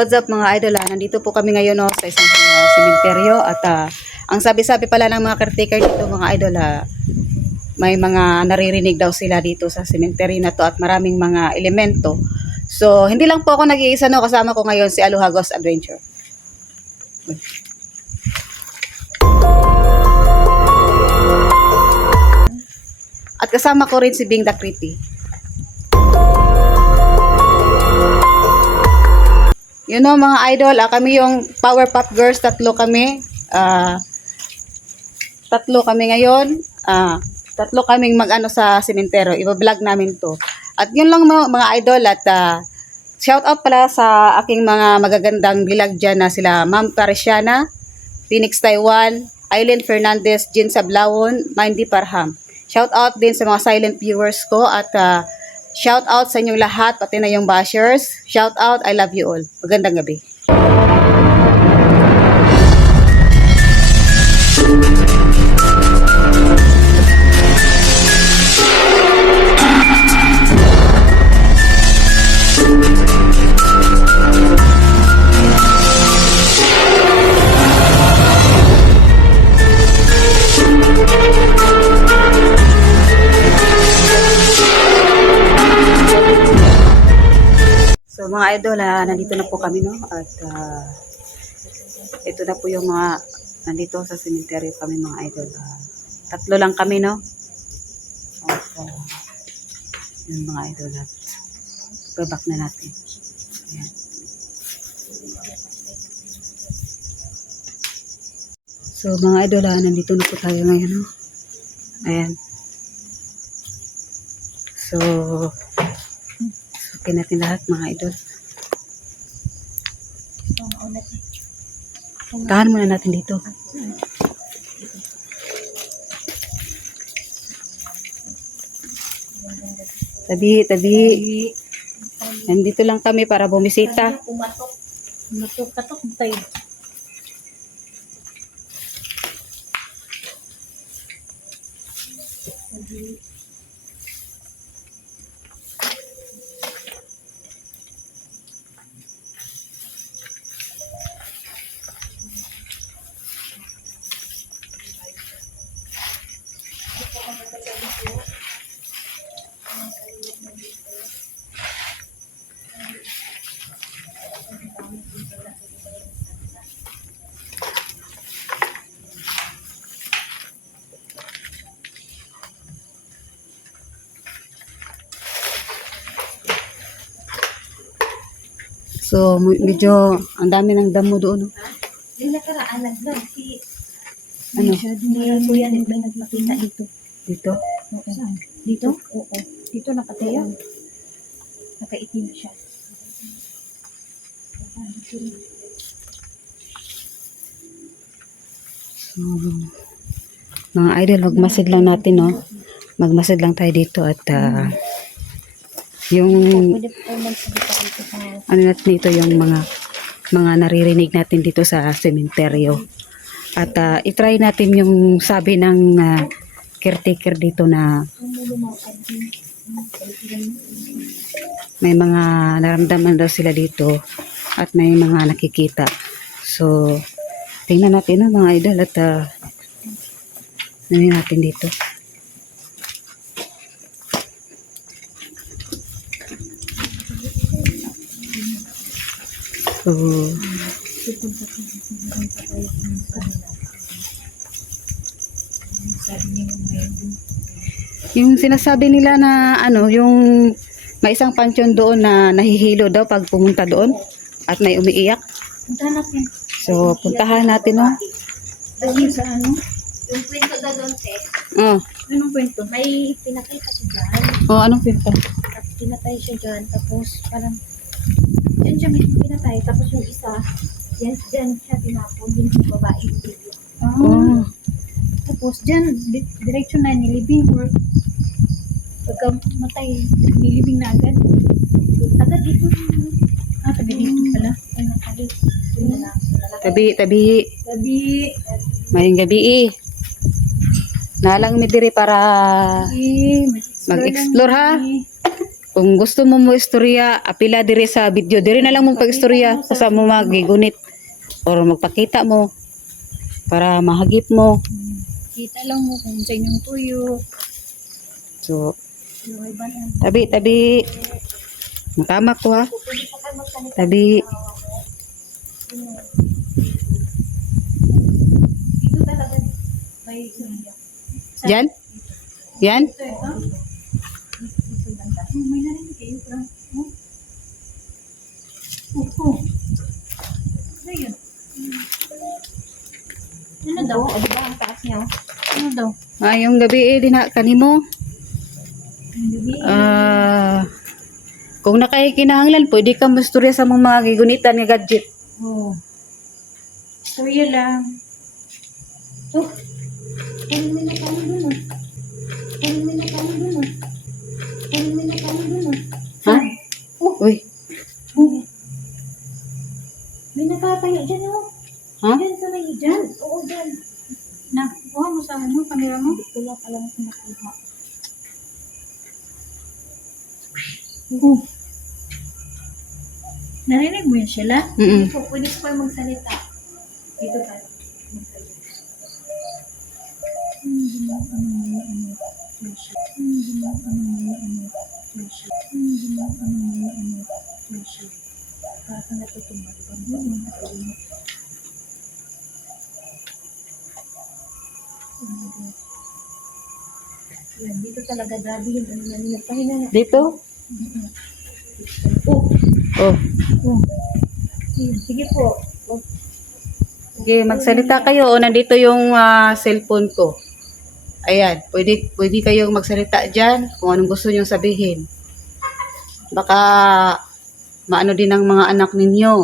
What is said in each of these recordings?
what's up mga idol? Nandito po kami ngayon sa isang sementeryo at ang sabi-sabi pala ng mga caretaker dito mga idol, may mga naririnig daw sila dito sa sementeryo na to at maraming mga elemento. So, hindi lang po ako nag-iisa, no, kasama ko ngayon si Aloha Ghost Adventure. At kasama ko rin si Bing the Creepy. You know mga idol, kami yung Powerpuff Girls, tatlo kami ngayon, tatlo kaming mag-ano sa sementeryo, i-vlog namin to. At yun lang mga idol, at shout out pala sa aking mga magagandang bilag dyan na sila Ma'am Parisiana, Phoenix Taiwan, Aileen Fernandez, Jin Sablawon, Mindy Parham. Shout out din sa mga silent viewers ko at shout out sa inyong lahat, pati na yung bashers. Shout out, I love you all. Magandang gabi. So mga idol, nandito na po kami, no, at ito na po yung mga nandito sa sementeryo kami mga idol. Tatlo lang kami, no, at yung mga idol at babak na natin. Ayan. So mga idol, nandito na po tayo ngayon, no. Ayan. So okay natin lahat mga idol. Tahan muna natin dito. Tabi. Nandito lang kami para bumisita. Matok tayo. So medyo ang dami ng damo doon, no? Yung nakaraan, nag-vlog si... Ano? Kuya, may nagmakita dito. Dito. Oo. Saan? Dito? Oo. Dito nakatayo. Nakaitim siya. So, mga idol, magmasid lang natin, no? Magmasid lang tayo dito at yung Pwede po tayo magsalita dito sa... ano natin dito, yung mga naririnig natin dito sa sementeryo. At itry natin yung sabi ng caretaker dito na may mga naramdaman daw sila dito at may mga nakikita. So, tingnan natin, no, mga idol, at namin natin dito. So, yung sinasabi nila na ano, yung may isang pansyon doon na nahihilo daw pag pumunta doon at may umiiyak. Punta natin. So, puntahan natin, no? Dali sa ano? Yung kwento na doon, te. Oh, Anong kwento? May pinatay kasi dyan. anong pinta? Pinatay siya dyan. Tapos parang... Diyan siya may pinatay. Tapos yung isa, dyan siya tinapon. Yung babae. Oh. Tapos dyan, diretso na nilibing or pagka matay, nilibing na agad. Agad dito. Tabi dito pala. Ay, tabi. Tabi. Mayang gabi, Nalang mi diri para mag-explore, ha? Kung gusto mo istorya, apila dire sa video. Dire na lang mong pag-istorya sa mo magigunit or magpakita mo para mahagip mo. Kita lang mo kung sa inyong tuyo. So, Yung iba na. tabi. Tama ko ha. Tabi. Dito talaga may istorya. Yan? Yan? Ito. Oh, may narinig kayo, Frank. Oh. Ano yun? Ano daw? Ano ba ang taas niya? Ano daw? Yung gabi din ha, kanimo. Ang gabi. Kung nakahikinahanglan, pwede ka masturya sa mga gigunitan nga gadget. Oh. Istorya lang. Oh. Ano may nakano dun ah? Ano may nakano dun ah? Ano may nakano dun ah? Ha? Uy, Oh. May nakatayo dyan oh. ha? Dyan sa may dyan. Oo, dyan. Na, kuha mo sa ano, kamera mo? Hindi ko lang alam kung nakuha. Oo. Narinig mo yan sila? Mm-mm. Po, pwede ko kayo magsalita. Dito tayo. Parang natutumad ba? Yan, dito talaga grabe yung ano na nagpahinga na. Dito? Oh, Oh. oh. Sige po. Oh. Sige, magsalita kayo. O, nandito yung cellphone ko. Ayan, pwede kayong magsalita dyan kung anong gusto nyong sabihin. Baka maano din ang mga anak ninyo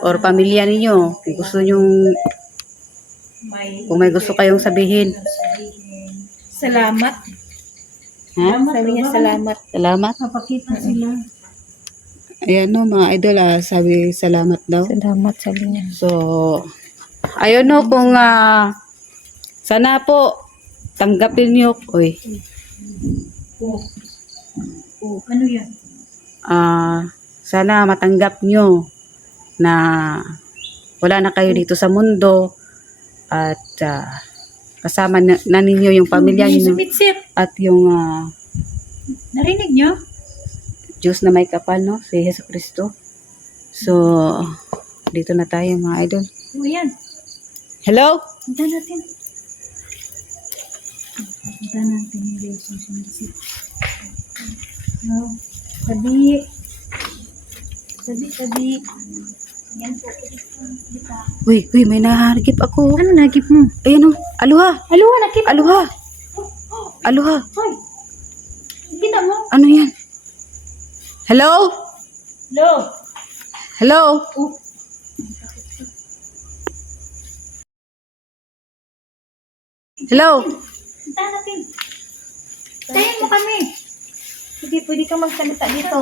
or pamilya ninyo. Kung gusto nyong, kung may gusto kayong sabihin. Salamat. Ha? Sabi niya salamat. Salamat. Napakita sila. Ayan no, mga idol, sabi salamat daw. Salamat sabi niya. So, ayun no, kung sana po tanggapin niyo. Uy, Oh. Oh, ano yan? sana matanggap nyo na wala na kayo dito sa mundo at kasama na ninyo yung pamilya May niyo sumitsit. at yung Narinig niyo? Diyos na may kapal, no? Si Yesu Cristo. So, dito na tayo mga idol. Oh, yan. Hello? Punta natin. Punta natin yung sumitsit. Oh. Sabi. Yan po. Dito. Uy, may naharigip ako. Ano nagip mo? Ayan o, aluha. Alo, nakip. Aluha. Aluha. Hoy. Kita mo? Ano yan? Hello? Lo. Hello? Oh. Hello? Punta natin. Tayin mo kami. Sige, pwede kang magsalita dito.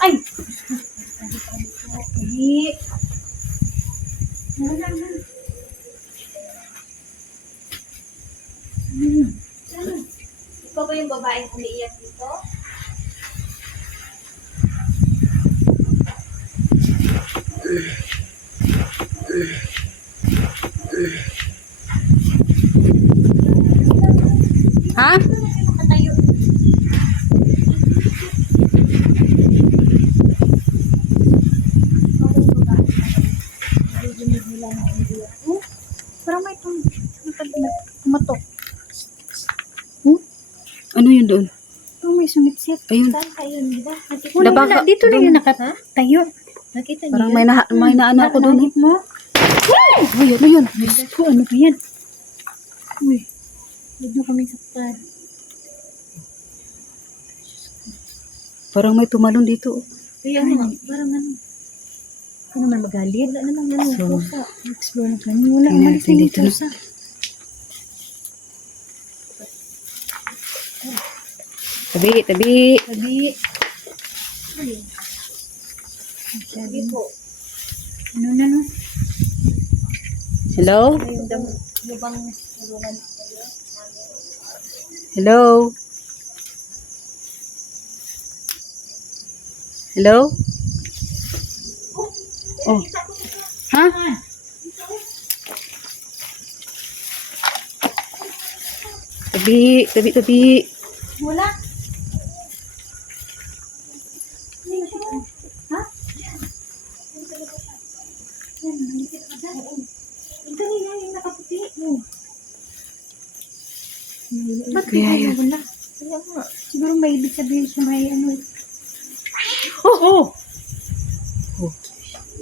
Ay! Hindi. Ikaw ba yung babaeng umiiyak dito? Ha? Makatayo. Oh, parang may tumatok. Ano yun doon? Parang may sumitsit. Ayun. Saan kayo, di ba? Nakita Wala, Nabaka- wala. Dito na doon. yung nakatayo. Nakita niyo Parang yun? may naano ako doon. Nakip mo? Uy, ano yun? Diyos ko, ano ba yan? Uy, huwag nyo kaming saktan. Parang may tumalon dito. Kaya nga, parang ano. Ano naman magalit? Wala namang ano. So, Pusa. Explore na kami. Wala, Tingnan umalis natin na dito, dito no? sa. Tabi. Sabi. Sabi po. Ano na no? Hello? Yung bang tulungan Hello? Hello? Oh. Ha? Tabi. Wala. Ha? Yan, malipit ka dyan. Ang kanina yung nakaputi. Ba't Kaya kaya yan. wala? Siguro may ibig sabihin siya may ano. Oh!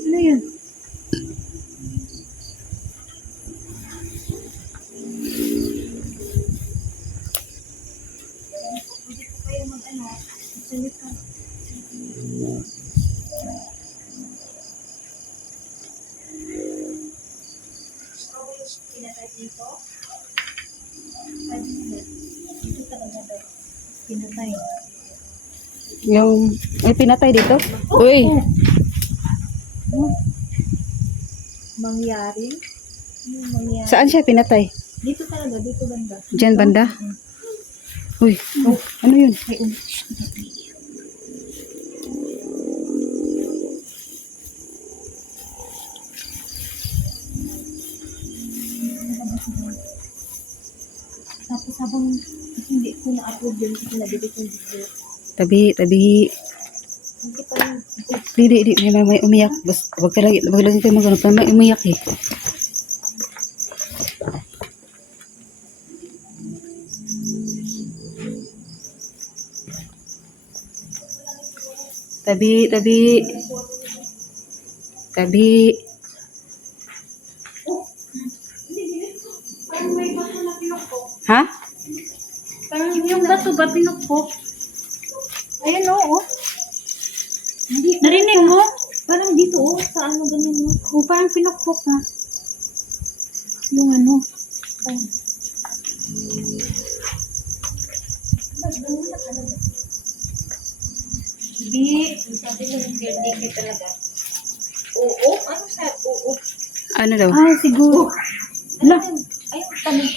Ano yun? Hindi po kayo mag-ano, magsalita. Pinatay dito? Dito talaga daw. Pinatay. Yung, may pinatay dito? Uy! Mangyari? Yung mangyari. Saan siya pinatay? Dito talaga, dito banda. Diyan banda? Uy, ano yun? May Tapos habang hindi ko na-upload yun, kasi nabili ko yung video. Tabi. Hindi pa yung Di, may umiyak. Bas, wag ka lang tayo magano, pa may umiyak eh. Tabi. Ha? parang yung bato ba pinukpok? Ayun oo. Hindi, narinig mo? Parang dito sa ano ganun mo. Parang pinukpok na. Yung ano. Hindi. Sabi mo yung caretaker talaga. Oo? Ano sa oo? Ano daw? Siguro. Ala. Ayun, tanong.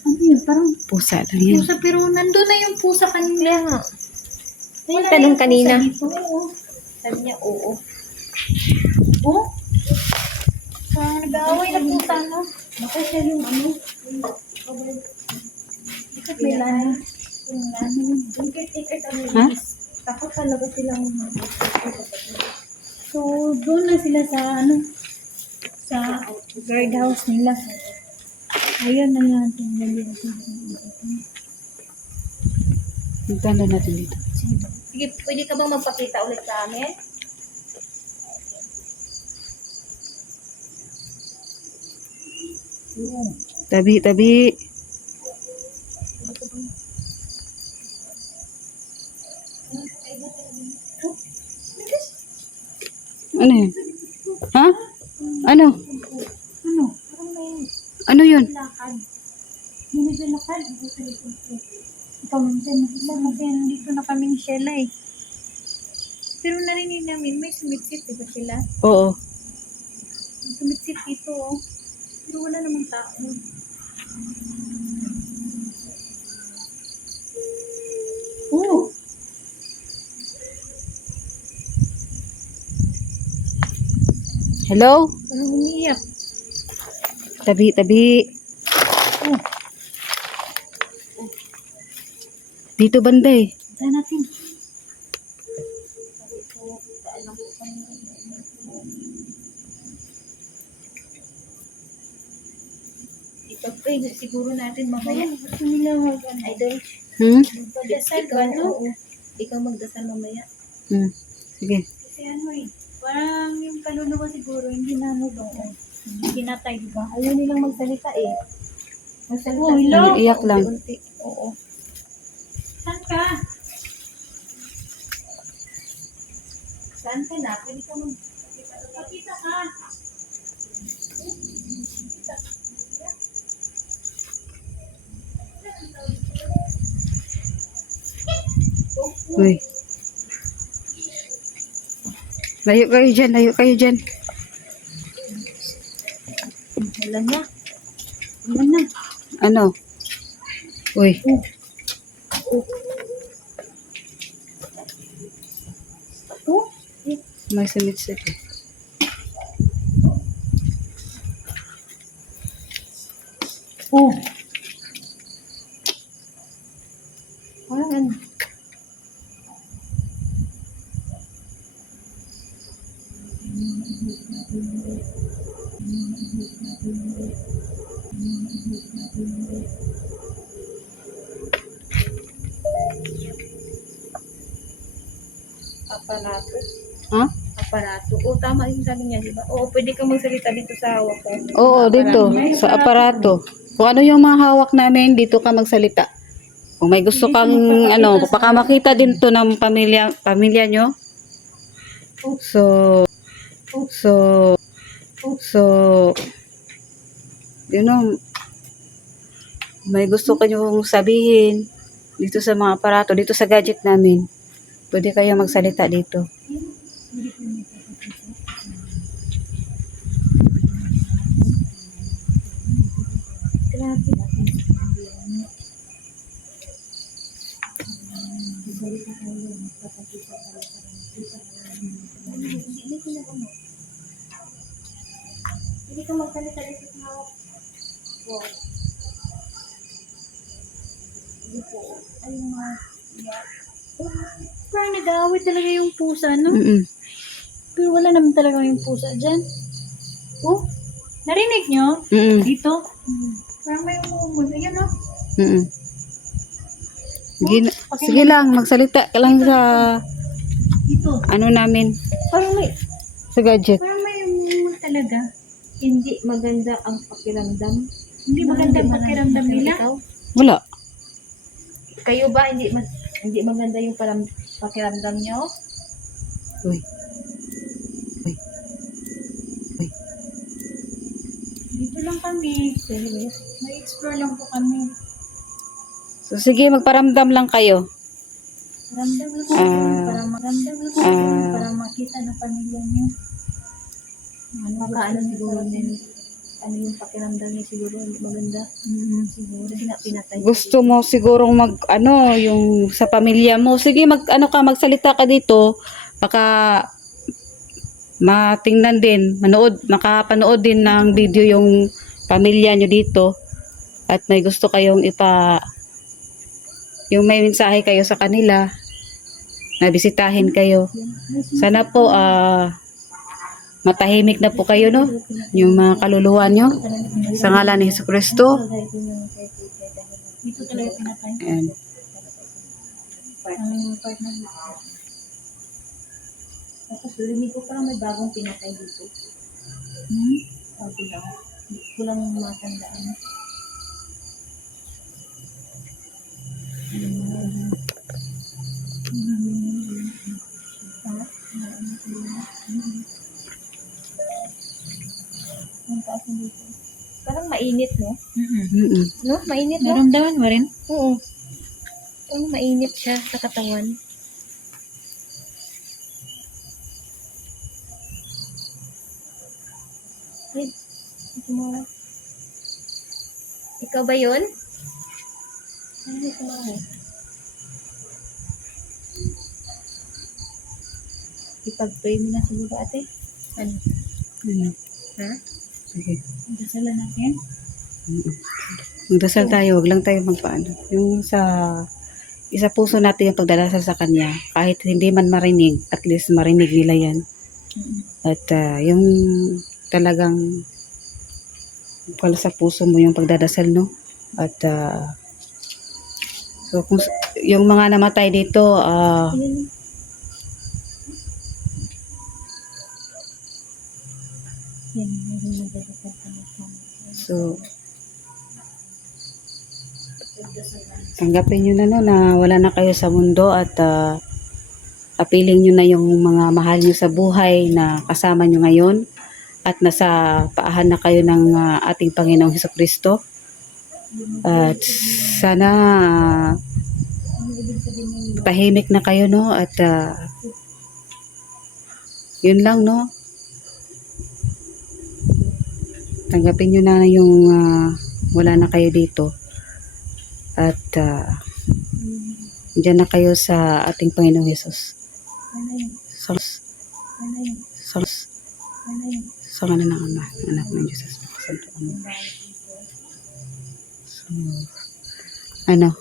Ano yun? Parang Pusa lang yan. pusa, pero nandun na yung pusa kanina. Nga. Yung tanong kanina. Oo. Sabi niya, oo. Oh? Parang nag-aaway na pusa, no? Baka siya yung ano. Bakit may lana? Yung lana yun. Yung caretaker Ha? takot talaga silang so, doon na sila sa ano, sa guardhouse nila. Ayun na nga. Magtanda natin dito. Sige, pwede ka bang magpakita ulit sa amin? Tabi. Ano yun? Ha? Ano? Ano? Parang may Ano yun? lakad. May naglalakad. Ikaw nandiyan. Kasi nandito na kami ni Sheila eh. Pero narinig namin, may sumitsit, diba sila? Oo. May sumitsit dito oh. Pero wala namang tao. Oh! Hello? Parang umiyak. Tabi. Oh, Dito banda eh. tayo natin. Ipag-pray siguro natin mamaya. Gusto nila mag-ano. Idol, Magdasal ba, no? oo. Ikaw magdasal mamaya. Sige. Kasi ano eh, parang yung kaluluwa siguro, hindi na ano doon. Hindi kinatay, di ba? Ayaw nilang magsalita eh. Magsalita. Oh, hello? Iiyak lang. Unti-unti. Oo. Saan ka? Saan ka na? Pwede ka Pakita ka. Uy. Layo kayo dyan. Wala na. Wala na. Ano? Uy. Oh, May simitsik eh. Oh. Parang ano. Aparato. Ha? Aparato. O, tama yung sabi niya, di ba? Oo, pwede kang magsalita dito sa hawak ko. Oo, dito. Sa aparato. Kung ano yung mga hawak namin, dito ka magsalita. Kung may gusto kang, ano, baka makita din to ng pamilya nyo. So, you know, may gusto kanyong sabihin dito sa mga aparato, dito sa gadget namin. Pwede kayo magsalita dito. Grabe. Hindi ka magsalita dito sa hawak ko. Hindi po. Ayun nga. Parang nag-aaway talaga yung pusa, no? Mm-mm. Pero wala naman talaga yung pusa dyan. Oh, narinig nyo? Mm-mm. Dito? Parang may umumun. Ayan, no? Mm-mm. Sige lang, magsalita ka lang sa Dito. ano namin, Parang may, sa gadget. Parang may umumun talaga. hindi maganda ang pakiramdam. Hindi maganda ang pakiramdam nila. Ikaw? Wala. Kayo ba hindi maganda yung pakiramdam nyo? Uy. Uy. Uy. Dito lang kami. May explore lang po kami. So sige, magparamdam lang kayo. Ramdam lang kami. Para maramdam lang kami. Para makita ng pamilya niyo. Makaano siguro din. Ano yung pakiramdam niya siguro hindi maganda. Siguro pinatay. Gusto mo sigurong mag ano, yung sa pamilya mo. Sige, magsalita ka dito. Baka matingnan din, makapanood din ng video yung pamilya nyo dito. At may gusto kayong yung may mensahe kayo sa kanila. Na bisitahin kayo. Sana po matahimik na po kayo, no? Yung mga kaluluwa nyo. Sa ngalan ni Jesucristo. Dito talaga pinatay. And Ang part na dito. Tapos rinig ko parang may bagong pinatay dito. Sabi lang. Hindi ko lang matandaan. Ang taas na dito. Parang mainit, no? mm-mm. No? Mainit, no? Naramdaman mo rin? Oo. Parang mainit siya sa katawan. Wait. Ikaw ba yun? Ano ito mo? Ipag-pray mo na siguro, ate. Ano? Ano? Ha? Sige. Dasalan natin. Magdasal tayo, wag lang tayo magpaano. Yung isa puso natin yung pagdarasal sa Kanya. Kahit hindi man marinig, at least marinig nila yan. At yung talagang wala sa puso mo yung pagdadasal, no? At so kung yung mga namatay dito, Ayun. Yan, meron na dadasal kami sa so tanggapin nyo na, no, na wala na kayo sa mundo at apiling nyo na yung mga mahal nyo sa buhay na kasama nyo ngayon at nasa paahan na kayo ng ating Panginoong Jesucristo. At sana tahimik na kayo, no, at yun lang, no, tanggapin nyo na yung wala na kayo dito at dyan na kayo sa ating Panginoong Jesus. So, Sa ngalan ng Ama, anak ng Diyos, at Santo Ama. So, ano?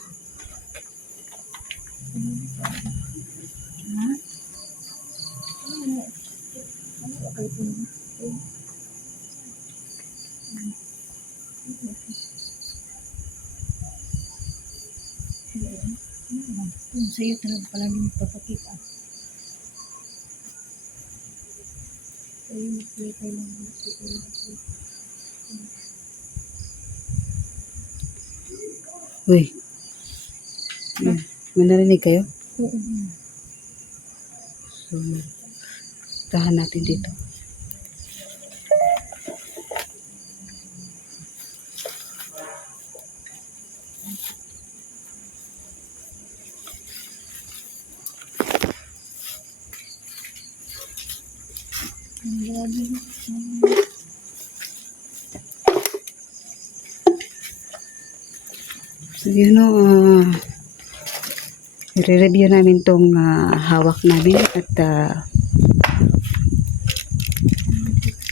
Sa'yo talaga palagi magpapakita. Sa'yo magpapakita lang. Uy. May narinig kayo? Oo. So, tahan natin dito. So, i-review namin tong hawak namin at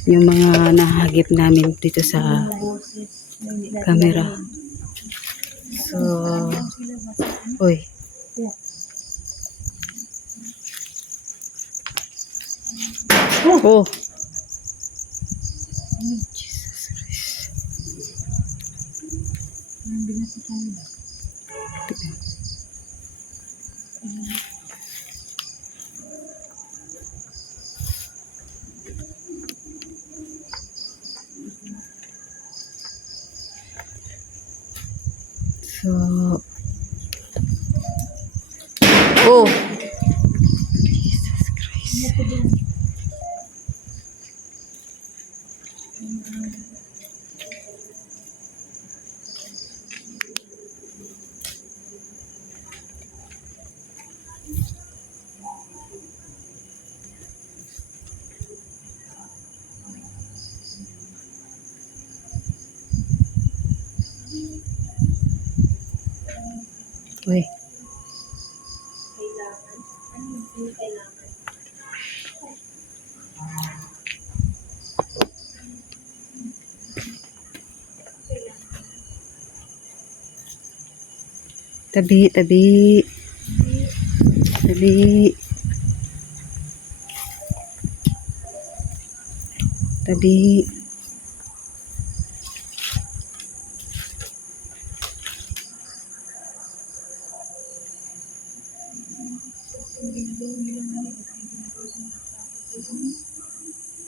yung mga nahagip namin dito sa camera. So, uy. Oh. Jesus Christ. So, oh. Jesus Christ. Uy. Tabi, tabi. Tabi. Tabi.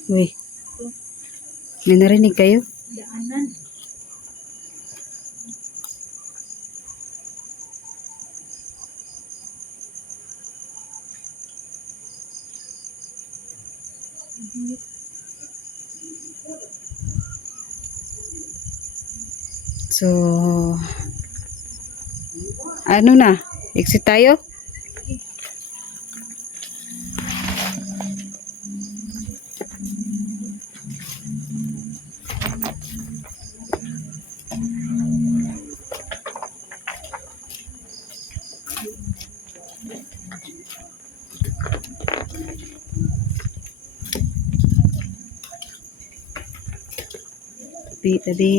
Uy. May narinig kayo? Daanan. So, ano na? Exit tayo? Tabi, tabi.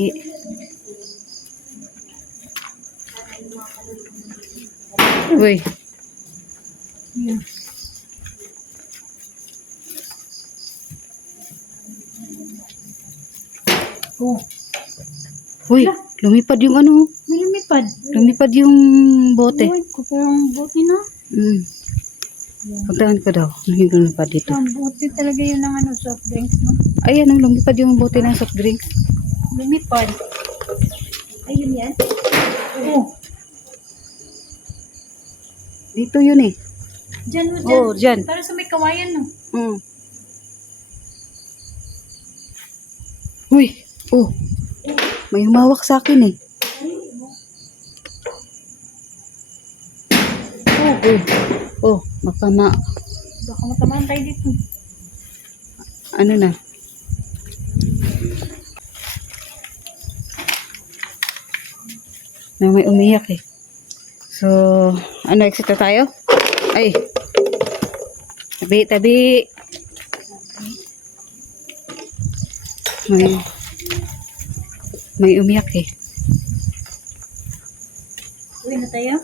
Uy. Oh, Uy, lumipad yung ano. may lumipad. Lumipad yung bote. Uy, ko parang buti na. Pagdahan ko daw. Yung lumipad dito. Ang buti talaga yun ng ano, soft drinks, no? Ayan, lumipad yung bote ng soft drinks. Lumipad. Ayun yan. Oh, Dito yun eh. dyan mo, dyan. Oh, dyan. Para sa may kawayan, no? Uy, oh. May humawak sa akin eh. Oh, makama. Baka matamaan tayo dito. Ano na? Na may umiyak eh. So, ano, exit na tayo? Ay. Tabi, tabi. May, may umiyak eh. Uwi na tayo?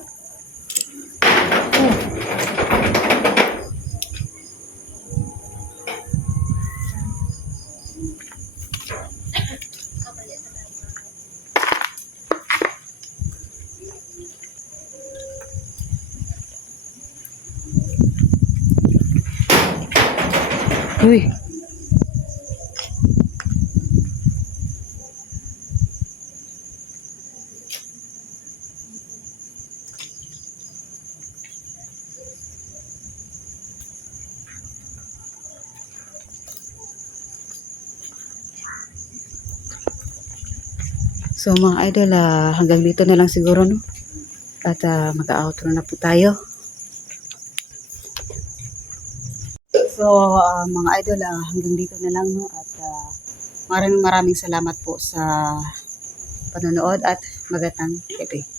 Uy. So mga idol, hanggang dito na lang siguro, no? At mag-outro na po tayo. So mga idol, hanggang dito na lang, no? At maraming salamat po sa panonood at magandang gabi.